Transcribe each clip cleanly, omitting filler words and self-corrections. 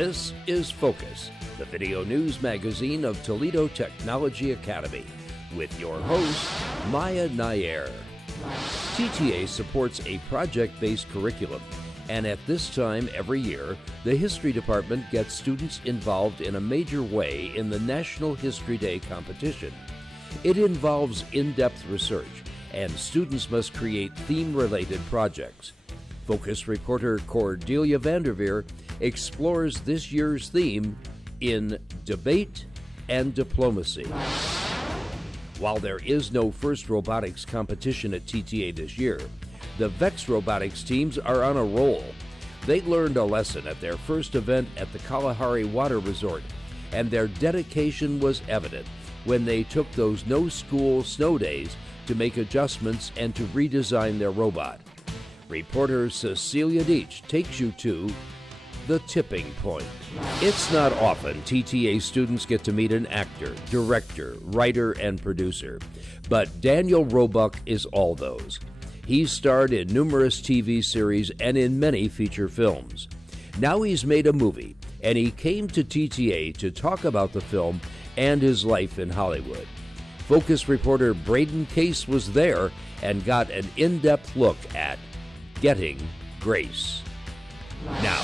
This is Focus, the video news magazine of Toledo Technology Academy, with your host, Mya Nair. TTA supports a project-based curriculum, and at this time every year, the History Department gets students involved in a major way in the National History Day competition. It involves in-depth research, and students must create theme-related projects. Focus reporter Cordelia Van der Veer explores this year's theme in Debate and Diplomacy. While there is no first robotics competition at TTA this year, the VEX robotics teams are on a roll. They learned a lesson at their first event at the Kalahari Water Resort, and their dedication was evident when they took those no-school snow days to make adjustments and to redesign their robot. Reporter Cecilia Dietsch takes you to the tipping point. It's not often TTA students get to meet an actor, director, writer, and producer, but Daniel Roebuck is all those. He's starred in numerous TV series and in many feature films. Now he's made a movie, and he came to TTA to talk about the film and his life in Hollywood. Focus reporter Braden Case was there and got an in-depth look at Getting Grace. Now,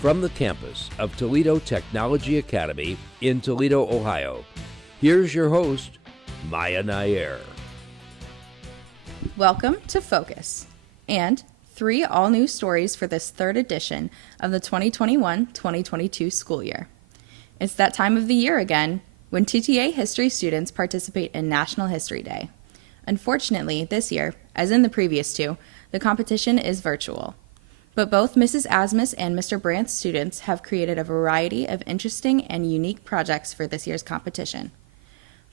from the campus of Toledo Technology Academy in Toledo, Ohio, here's your host, Mya Nair. Welcome to Focus, and 3 all-new stories for this third edition of the 2021-2022 school year. It's that time of the year again when TTA history students participate in National History Day. Unfortunately, this year, as in the previous 2, the competition is virtual. But both Mrs. Asmus and Mr. Brandt's students have created a variety of interesting and unique projects for this year's competition.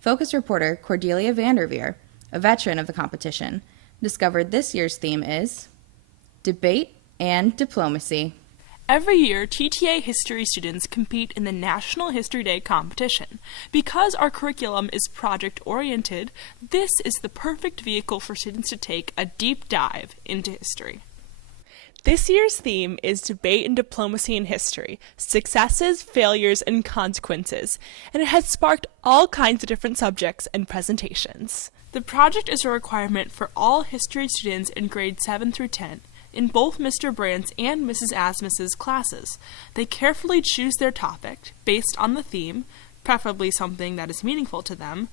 Focus reporter Cordelia Van der Veer, a veteran of the competition, discovered this year's theme is Debate and Diplomacy. Every year, TTA history students compete in the National History Day competition. Because our curriculum is project-oriented, this is the perfect vehicle for students to take a deep dive into history. This year's theme is Debate and Diplomacy in History, Successes, Failures, and Consequences, and it has sparked all kinds of different subjects and presentations. The project is a requirement for all history students in grades 7 through 10, in both Mr. Brandt's and Mrs. Asmus's classes. They carefully choose their topic based on the theme, preferably something that is meaningful to them,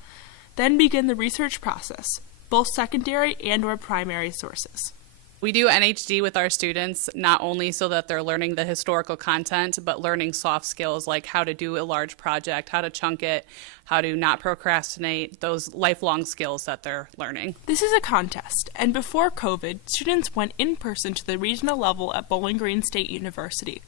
then begin the research process, both secondary and or primary sources. We do NHD with our students, not only so that they're learning the historical content, but learning soft skills like how to do a large project, how to chunk it, how to not procrastinate, those lifelong skills that they're learning. This is a contest, and before COVID, students went in person to the regional level at Bowling Green State University.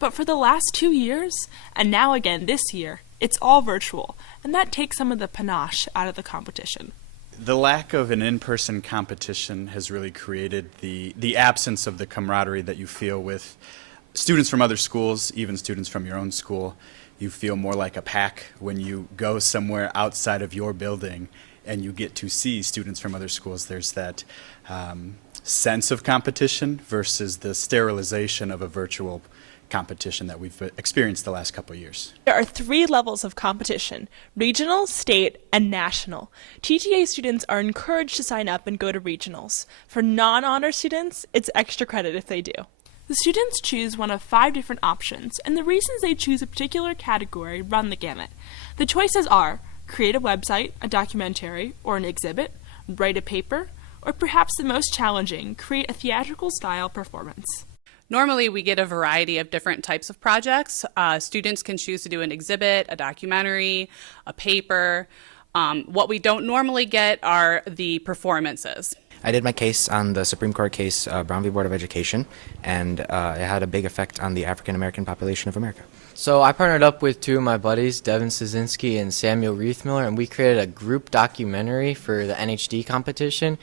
But for the last 2 years, and now again this year, it's all virtual, and that takes some of the panache out of the competition. The lack of an in-person competition has really created the absence of the camaraderie that you feel with students from other schools, even students from your own school. You feel more like a pack when you go somewhere outside of your building and you get to see students from other schools. There's that sense of competition versus the sterilization of a virtual competition that we've experienced the last couple of years. There are 3 levels of competition: regional, state, and national. TTA students are encouraged to sign up and go to regionals. For non-honor students, it's extra credit if they do. The students choose one of 5 different options, and the reasons they choose a particular category run the gamut. The choices are create a website, a documentary, or an exhibit, write a paper, or perhaps the most challenging, create a theatrical style performance. Normally, we get a variety of different types of projects. Students can choose to do an exhibit, a documentary, a paper. What we don't normally get are the performances. I did my case on the Supreme Court case, Brown v. Board of Education, and it had a big effect on the African-American population of America. So I partnered up with 2 of my buddies, Devin Szynski and Samuel Reithmiller, and we created a group documentary for the NHD competition,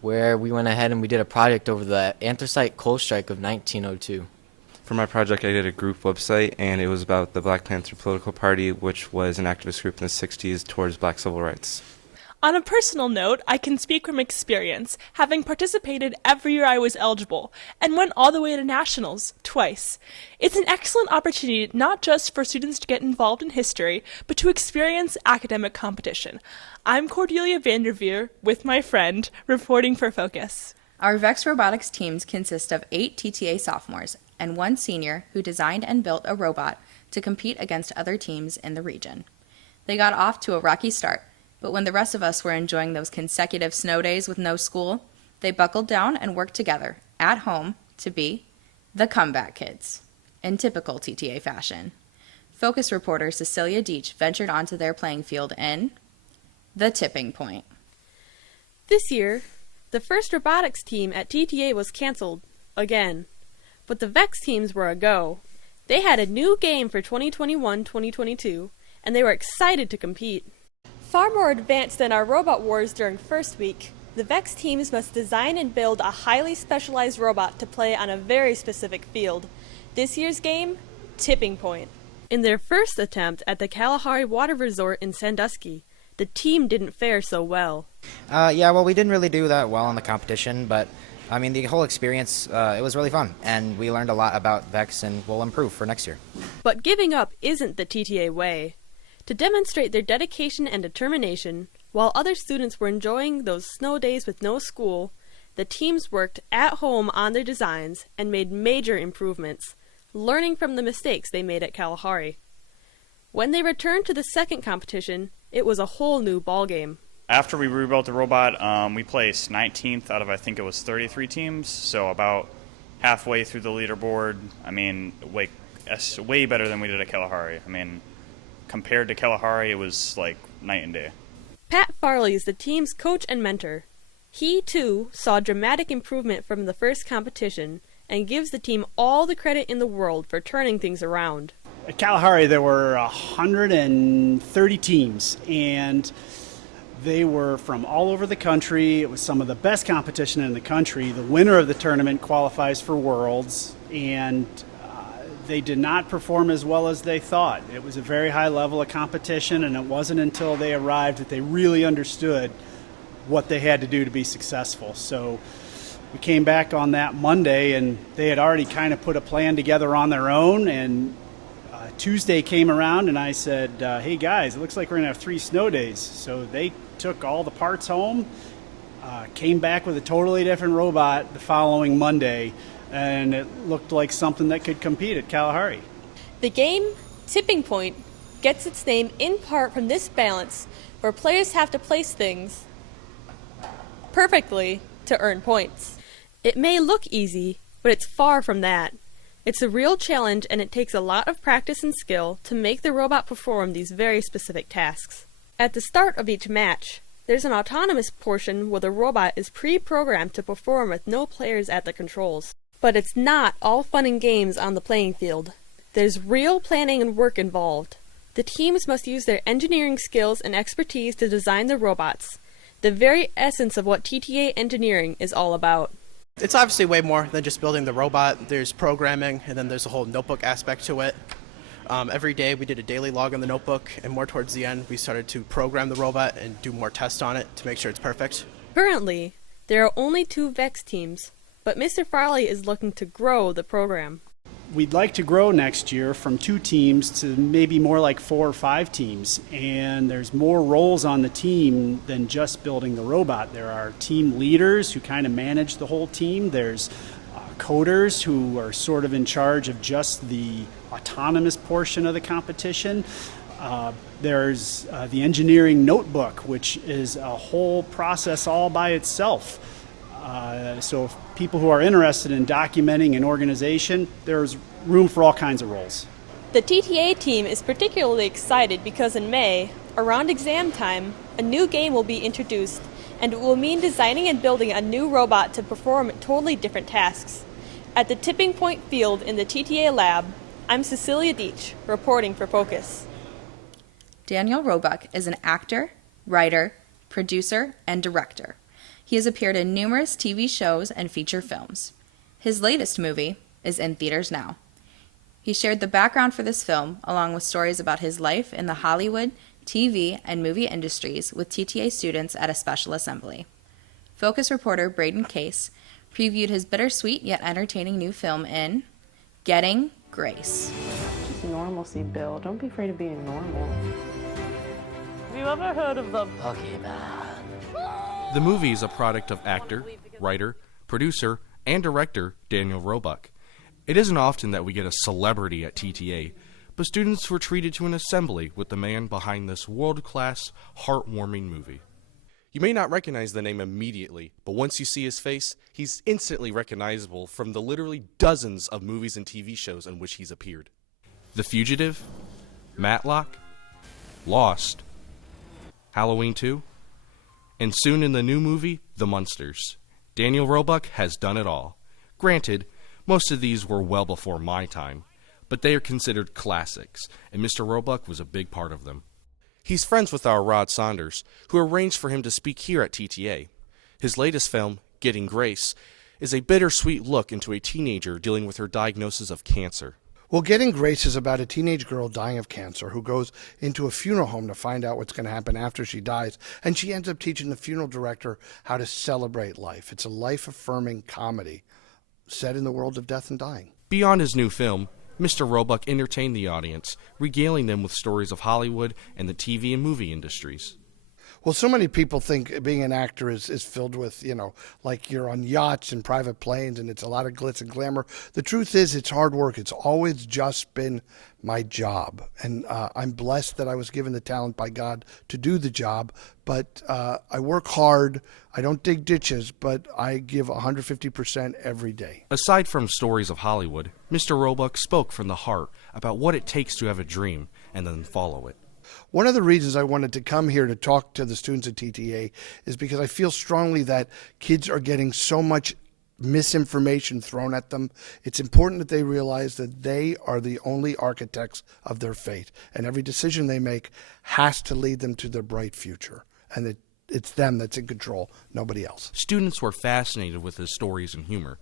where we went ahead and we did a project over the anthracite coal strike of 1902. For my project, I did a group website, and it was about the Black Panther political party, which was an activist group in the 60s towards black civil rights. On a personal note, I can speak from experience, having participated every year I was eligible, and went all the way to nationals, twice. It's an excellent opportunity not just for students to get involved in history, but to experience academic competition. I'm Cordelia Van der Veer, with my friend, reporting for Focus. Our VEX Robotics teams consist of 8 TTA sophomores and 1 senior who designed and built a robot to compete against other teams in the region. They got off to a rocky start, but when the rest of us were enjoying those consecutive snow days with no school, they buckled down and worked together at home to be the comeback kids, in typical TTA fashion. Focus reporter Cecilia Dietsch ventured onto their playing field in the tipping point. This year, the first robotics team at TTA was canceled, again. But the VEX teams were a go. They had a new game for 2021-2022, and they were excited to compete. Far more advanced than our robot wars during first week, the VEX teams must design and build a highly specialized robot to play on a very specific field. This year's game, Tipping Point. In their first attempt at the Kalahari Water Resort in Sandusky, the team didn't fare so well. We didn't really do that well in the competition, but I mean, the whole experience, it was really fun, and we learned a lot about VEX, and we'll improve for next year. But giving up isn't the TTA way. To demonstrate their dedication and determination, while other students were enjoying those snow days with no school, the teams worked at home on their designs and made major improvements, learning from the mistakes they made at Kalahari. When they returned to the second competition, it was a whole new ballgame. After we rebuilt the robot, we placed 19th out of, I think it was 33 teams, so about halfway through the leaderboard. I mean, way better than we did at Kalahari. I mean, compared to Kalahari, it was like night and day. Pat Farley is the team's coach and mentor. He, too, saw dramatic improvement from the first competition and gives the team all the credit in the world for turning things around. At Kalahari, there were 130 teams, and they were from all over the country. It was some of the best competition in the country. The winner of the tournament qualifies for Worlds, and they did not perform as well as they thought. It was a very high level of competition, and it wasn't until they arrived that they really understood what they had to do to be successful. So we came back on that Monday, and they had already kind of put a plan together on their own, and Tuesday came around, and I said, hey guys, it looks like we're going to have 3 snow days. So they took all the parts home, came back with a totally different robot the following Monday, and it looked like something that could compete at Kalahari. The game, Tipping Point, gets its name in part from this balance where players have to place things perfectly to earn points. It may look easy, but it's far from that. It's a real challenge, and it takes a lot of practice and skill to make the robot perform these very specific tasks. At the start of each match, there's an autonomous portion where the robot is pre-programmed to perform with no players at the controls. But it's not all fun and games on the playing field. There's real planning and work involved. The teams must use their engineering skills and expertise to design the robots, the very essence of what TTA engineering is all about. It's obviously way more than just building the robot. There's programming, and then there's a whole notebook aspect to it. Every day we did a daily log on the notebook, and more towards the end we started to program the robot and do more tests on it to make sure it's perfect. Currently, there are only 2 VEX teams, but Mr. Farley is looking to grow the program. We'd like to grow next year from 2 teams to maybe more like 4 or 5 teams, and there's more roles on the team than just building the robot. There are team leaders who kind of manage the whole team. There's coders who are sort of in charge of just the autonomous portion of the competition. There's the engineering notebook, which is a whole process all by itself. So if people who are interested in documenting an organization, there's room for all kinds of roles. The TTA team is particularly excited because in May, around exam time, a new game will be introduced, and it will mean designing and building a new robot to perform totally different tasks. At the Tipping Point field in the TTA lab, I'm Cecilia Dietsch, reporting for Focus. Daniel Roebuck is an actor, writer, producer, and director. He has appeared in numerous TV shows and feature films. His latest movie is in theaters now. He shared the background for this film, along with stories about his life in the Hollywood, TV, and movie industries with TTA students at a special assembly. Focus reporter Braden Case previewed his bittersweet yet entertaining new film in Getting Grace. Just normalcy, Bill. Don't be afraid of being normal. Have you ever heard of the Pokemon? The movie is a product of actor, writer, producer, and director Daniel Roebuck. It isn't often that we get a celebrity at TTA, but students were treated to an assembly with the man behind this world-class, heartwarming movie. You may not recognize the name immediately, but once you see his face, he's instantly recognizable from the literally dozens of movies and TV shows in which he's appeared. The Fugitive, Matlock, Lost, Halloween 2, and soon in the new movie, The Munsters. Daniel Roebuck has done it all. Granted, most of these were well before my time, but they are considered classics, and Mr. Roebuck was a big part of them. He's friends with our Rod Saunders, who arranged for him to speak here at TTA. His latest film, Getting Grace, is a bittersweet look into a teenager dealing with her diagnosis of cancer. Well, Getting Grace is about a teenage girl dying of cancer who goes into a funeral home to find out what's going to happen after she dies, and she ends up teaching the funeral director how to celebrate life. It's a life-affirming comedy set in the world of death and dying. Beyond his new film, Mr. Roebuck entertained the audience, regaling them with stories of Hollywood and the TV and movie industries. Well, so many people think being an actor is filled with, like you're on yachts and private planes and it's a lot of glitz and glamour. The truth is it's hard work. It's always just been my job. And I'm blessed that I was given the talent by God to do the job. But I work hard. I don't dig ditches, but I give 150% every day. Aside from stories of Hollywood, Mr. Roebuck spoke from the heart about what it takes to have a dream and then follow it. One of the reasons I wanted to come here to talk to the students at TTA is because I feel strongly that kids are getting so much misinformation thrown at them. It's important that they realize that they are the only architects of their fate, and every decision they make has to lead them to their bright future, and it's them that's in control, nobody else. Students were fascinated with his stories and humor,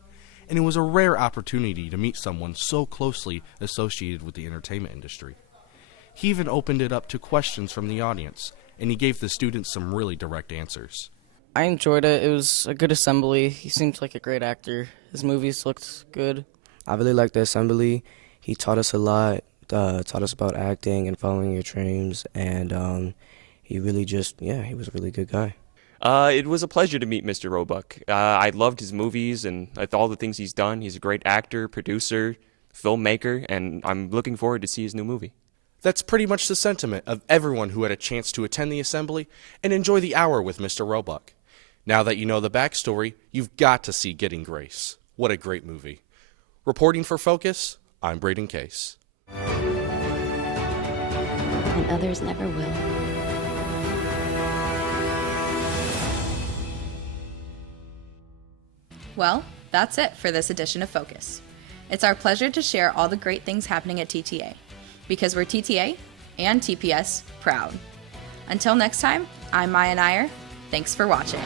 and it was a rare opportunity to meet someone so closely associated with the entertainment industry. He even opened it up to questions from the audience, and he gave the students some really direct answers. I enjoyed it. It was a good assembly. He seems like a great actor. His movies looked good. I really liked the assembly. He taught us a lot, taught us about acting and following your dreams, and he really he was a really good guy. It was a pleasure to meet Mr. Roebuck. I loved his movies and all the things he's done. He's a great actor, producer, filmmaker, and I'm looking forward to see his new movie. That's pretty much the sentiment of everyone who had a chance to attend the assembly and enjoy the hour with Mr. Roebuck. Now that you know the backstory, you've got to see Getting Grace. What a great movie. Reporting for Focus, I'm Braden Case. And others never will. Well, that's it for this edition of Focus. It's our pleasure to share all the great things happening at TTA, because we're TTA and TPS proud. Until next time, I'm Mya Nair. Thanks for watching.